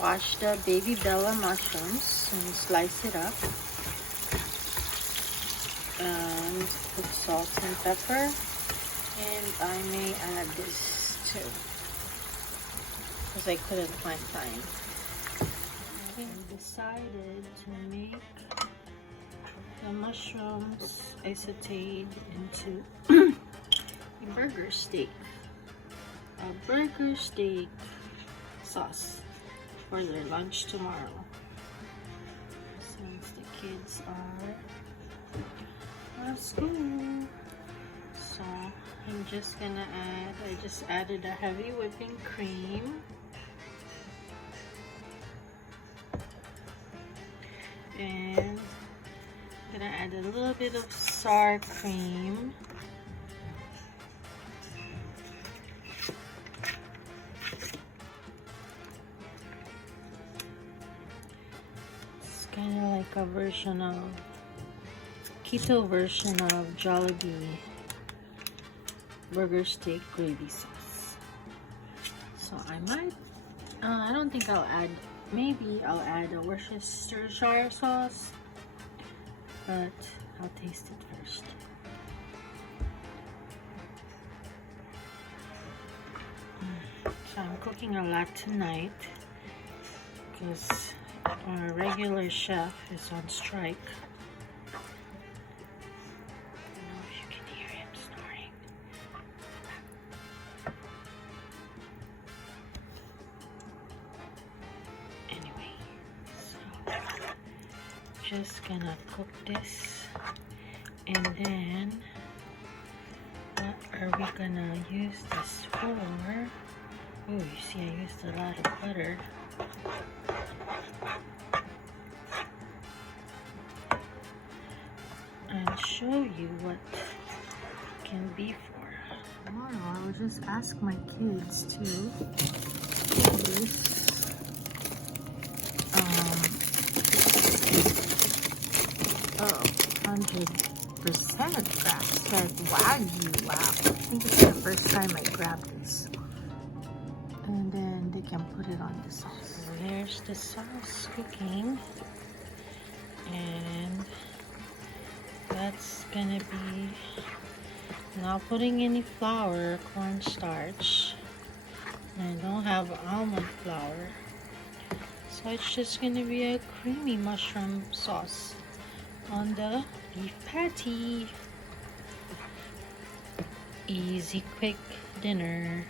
wash the baby bella mushrooms and slice it up. And put salt and pepper. And I may add this too, because I couldn't find time. I decided to make the mushrooms I sauteed into a burger steak. A burger steak sauce for their lunch tomorrow. Since the kids are at school. So I'm just gonna I just added a heavy whipping cream. And I'm gonna add a little bit of sour cream. It's kind of like a version of keto version of Jollibee burger steak gravy sauce. So I might, I don't think I'll add, maybe I'll add a Worcestershire sauce, but I'll taste it first. So I'm cooking a lot tonight because our regular chef is on strike. Just gonna cook this, and then what are we gonna use this for? Oh, you see I used a lot of butter. I'll show you what it can be for. Tomorrow I will just ask my kids to use 100% grass-fed Wagyu. Wow, I think it's the first time I grabbed this. And then they can put it on the sauce. So there's the sauce cooking, and that's gonna be not putting any flour, cornstarch. I don't have almond flour, so it's just gonna be a creamy mushroom sauce on the beef patty. Easy, quick dinner.